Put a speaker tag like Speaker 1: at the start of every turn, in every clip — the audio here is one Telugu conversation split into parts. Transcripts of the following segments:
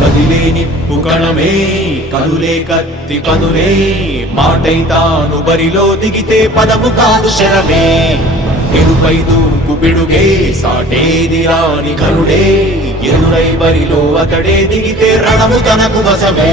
Speaker 1: కదిలే నిప్పు కణమే కదులే కత్తి పదులే మాటై తాను బరిలో దిగితే పదము కాదు శరమే. ఎరుపై దూకు పిడుగే సాటేది రాని కరుడే ఎరురై బరిలో అతడే దిగితే రణము తనకు వసమే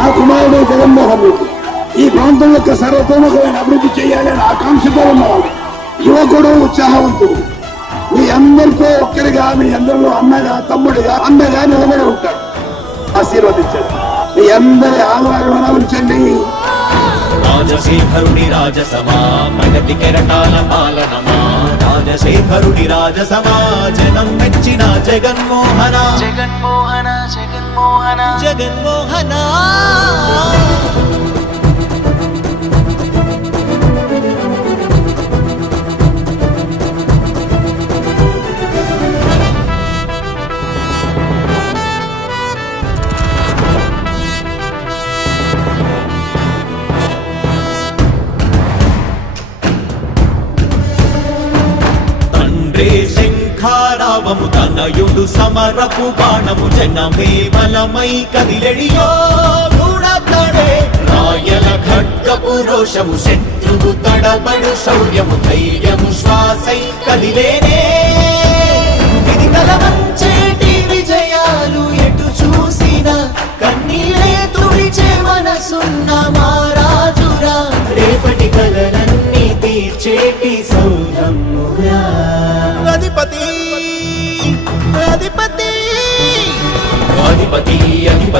Speaker 2: నా కుమారుడు జగన్మోహన్ రెడ్డి. ఈ ప్రాంతం యొక్క సర్వతోముఖమైన అభివృద్ధి చేయాలని ఆకాంక్షతో ఉన్నవాడు. యువకుడు ఉత్సాహవంతుడు. మీ అందరితో ఒక్కరిగా మీ అందరిలో అన్నగా తమ్ముడిగా అన్నగా నిలబడి ఉంటాడు. ఆశీర్వదించండి. మీ అందరి ఆహ్వానం ఉంచండి
Speaker 1: రాజశేఖరుడి రాజసమా ప్రగతి కెరటాల పాలనమా? రాజశేఖరుడి రాజసమా జనం మెచ్చిన జగన్మోహన.
Speaker 3: జగన్మోహన జగన్మోహన.
Speaker 1: జగన్మోహన. శంఖారావము తనయుడు సమరపు బాణము జనమే బలమై కదిలెడియో గూడతడే రాయల ఖడ్గపు రోషము శత్రువు తడబడు శౌర్యము ధైర్యము శ్వాసై కదిలేనే.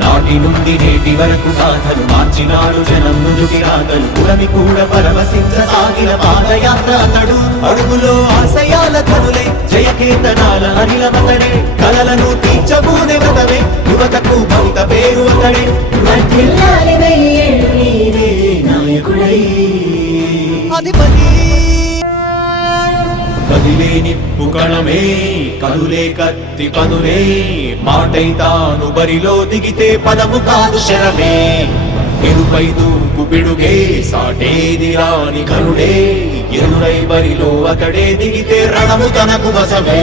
Speaker 1: నాటి నుండి నేటి వరకు సాధలు మార్చినాడు జనం నుదుటి రాగలు పురమి కూడా పరవశించ సాగిన పాదయాత్ర అతడు. అడుగులో ఆశయాల కనులే జయకేతనాల అనిలమతడే కలలను తీర్చబూనే వ్రతమే యువతకు భవిత పేరు అతడే.
Speaker 3: అధిపతి.
Speaker 1: కదిలే నిప్పు కణమే కదులే కత్తి పదులే మాటై తాను బరిలో దిగితే పదము కాదు శరమే. ఎరుపై దూకు బిడుగే సాటేది రాని కరుడే. ఎరుడై బరిలో అతడే దిగితే రణము తనకు వసమే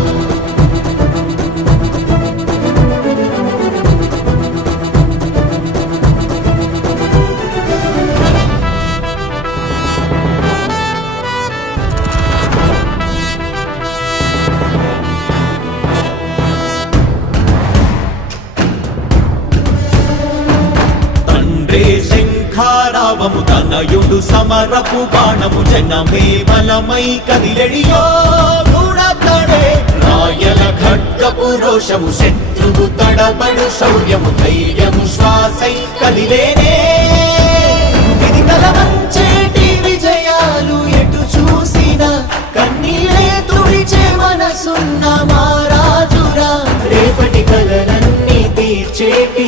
Speaker 1: శంఖారావము తనయుడు సమరపు బాణము జనమే బలమై కదిలెడియో గూఢతడే రాయల ఖడ్గపు రోషము శత్రువు తడబడు శౌర్యము ధైర్యము శ్వాసై కదిలేనే. ఇది కలవంచేటి విజయాలు ఎటు చూసిన కన్నీలే తుడిచే మనసున్న మారాజురా రేపటి కలలన్నీ తీర్చేటి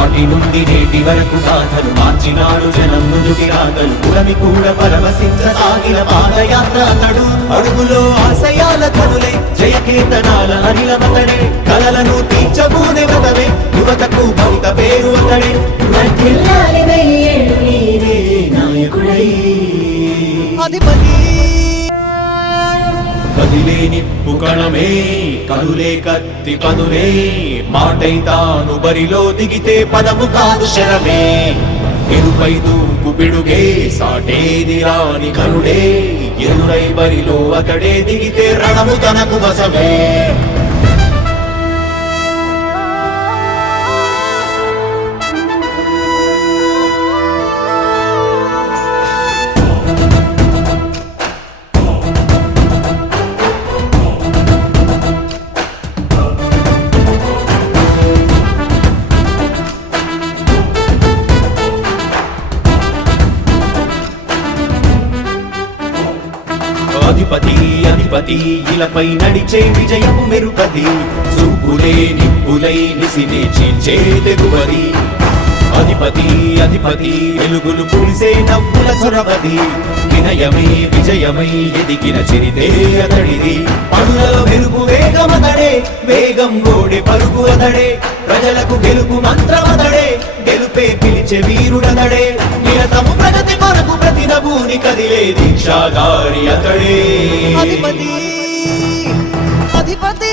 Speaker 1: నాటి నుండి నేటి వరకు సాధలు మార్చినాడు జనం ముందుకి రాగలు పురమి కూడా పరవశించ సాగిన పాదయాత్ర అతడు. అడుగులో ఆశయాల కనులే జయకేతనాల అనిలమతడే. కలలను తీర్చబూనే వ్రతమే యువతకు భవిత పేరు అతడే.
Speaker 4: నాయకుడై.
Speaker 3: అధిపతి.
Speaker 1: కదిలే నిప్పు కణమే కనులే కత్తి పదులే మాటై తాను బరిలో దిగితే పదము కాదు శరమే. ఎరుపై దూకు బిడుగే సాటేది రాని కరుడే. ఎరురై బరిలో అతడే దిగితే రణము తనకు వసమే అధిపతి అధిపతి ఇలపై నడిచే విజయము మెరుపతి చూపులే నిప్పులై నిసినే చీల్చే అధిపతి అధిపతి వెలుగులు పులిసే నవ్వుల చొరవది వినయమై విజయమై ఎదిగిన చిరితే అతడిది. పనులలో వెలుగు వేగమతడే వేగం గోడె పరుగు అతడే. ప్రజలకు గెలుపు మంత్రమతడే గెలుపే పిలిచే వీరుడతడే. నిరతము ప్రగతి కొరకు ప్రతి నభూని కదిలే దీక్షాగారి అతడే.
Speaker 3: అధిపతి అధిపతి.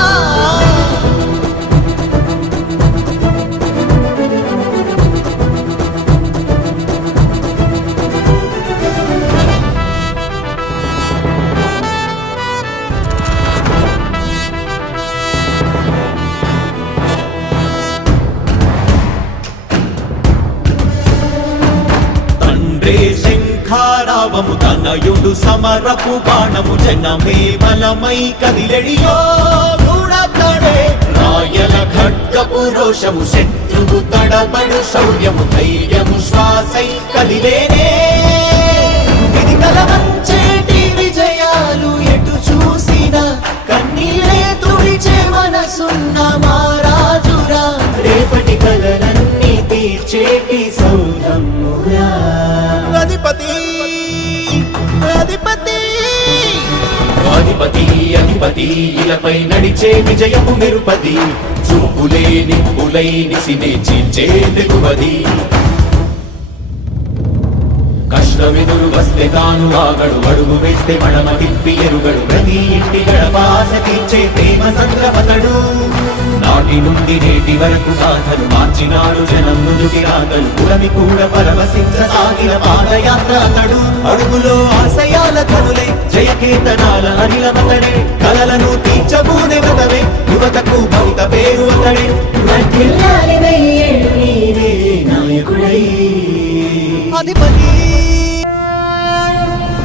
Speaker 1: శంఖారావము తనయుడు సమరపు బాణము జనమే బలమై కదిలెడియో గూఢతడే రాయల ఖడ్గపు రోషము శత్రువు తడబడు శౌర్యము ధైర్యము శ్వాసై కదిలేనే. ఇది కలవంచేటి విజయాలు ఎటు చూసిన కన్నీ
Speaker 3: మనసున్న మారాజురా
Speaker 4: రేపటి కలలన్నీ తీర్చేటి సౌధమ్మురా
Speaker 3: అధిపతి అధిపతి!
Speaker 1: అధిపతి అధిపతి ఇలపై నడిచే విజయము నిరుపది చూపులే నిప్పులై నిసినే చీల్చే తెగువది వస్తే తాను ఆగడు అడుగు వేస్తే మడమ తిప్పి ఎరుగడు. ప్రతి ఇంటి గడపాస తీర్చే ప్రేమ సంద్రపతడు. నాటి నుండి నేటి వరకు సాధలు మార్చినాడు జనం నుదుటి రాగలు పురమి కూడా పరవశించ సాగిన పాదయాత్ర అతడు. అడుగులో ఆశయాల కనులై జయకేతనాల అనిలమతడే కలలను తీర్చబూనే వ్రతమే యువతకు భవిత పేరు అతడే.
Speaker 3: అధిపతి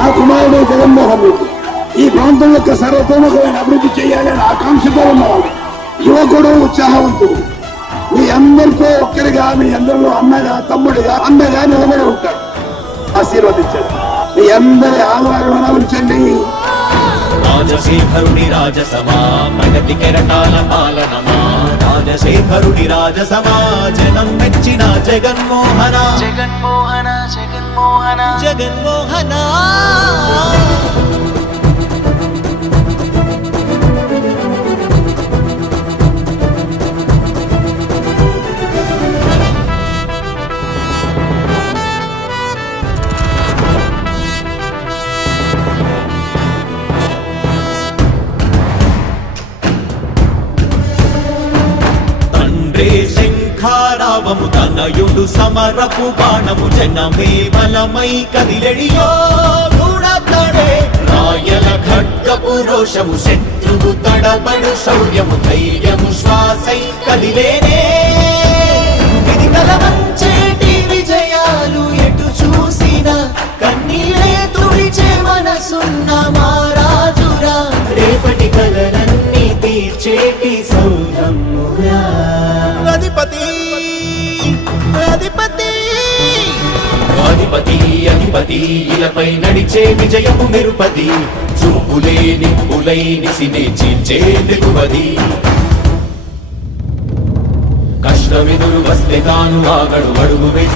Speaker 2: నా కుమారుడు జగన్మోహన్ రెడ్డి. ఈ ప్రాంతం యొక్క సర్వతోముఖమైన అభివృద్ధి చేయాలని ఆకాంక్షతో ఉన్నవాడు. యువకుడు ఉత్సాహవంతుడు. మీ అందరితో ఒక్కరిగా మీ అందరిలో అన్నగా తమ్ముడిగా అన్నగా నిలబడి ఉంటాడు. ఆశీర్వదించండి. మీ అందరి ఆధారం అనవించండి
Speaker 1: రాజశేఖరుడి రాజసభ ప్రగతి కెరటాల పాలనమా? రాజశేఖరుడి రాజసమా జనం మెచ్చిన జగన్మోహన.
Speaker 3: జగన్మోహన జగన్మోహన. జగన్మోహన.
Speaker 1: తండ్రే శంఖారావము తనయుడు సమరపు బాణము జనమే బలమై కదిలెడియో దూడతడే. రాయల ఖడ్గపు రోషము శత్రువు తడబడు శౌర్యము ధైర్యము శ్వాసై కదిలేనే.
Speaker 3: ఇది
Speaker 1: కలవంచే తిరుపతి ఇలపై నడిచే విజయము మెరుపది చూపులే నిప్పులై నిసినే చీల్చే తెగువది కష్టమెదురు వస్తే తాను ఆగడు అడుగు వేస్తే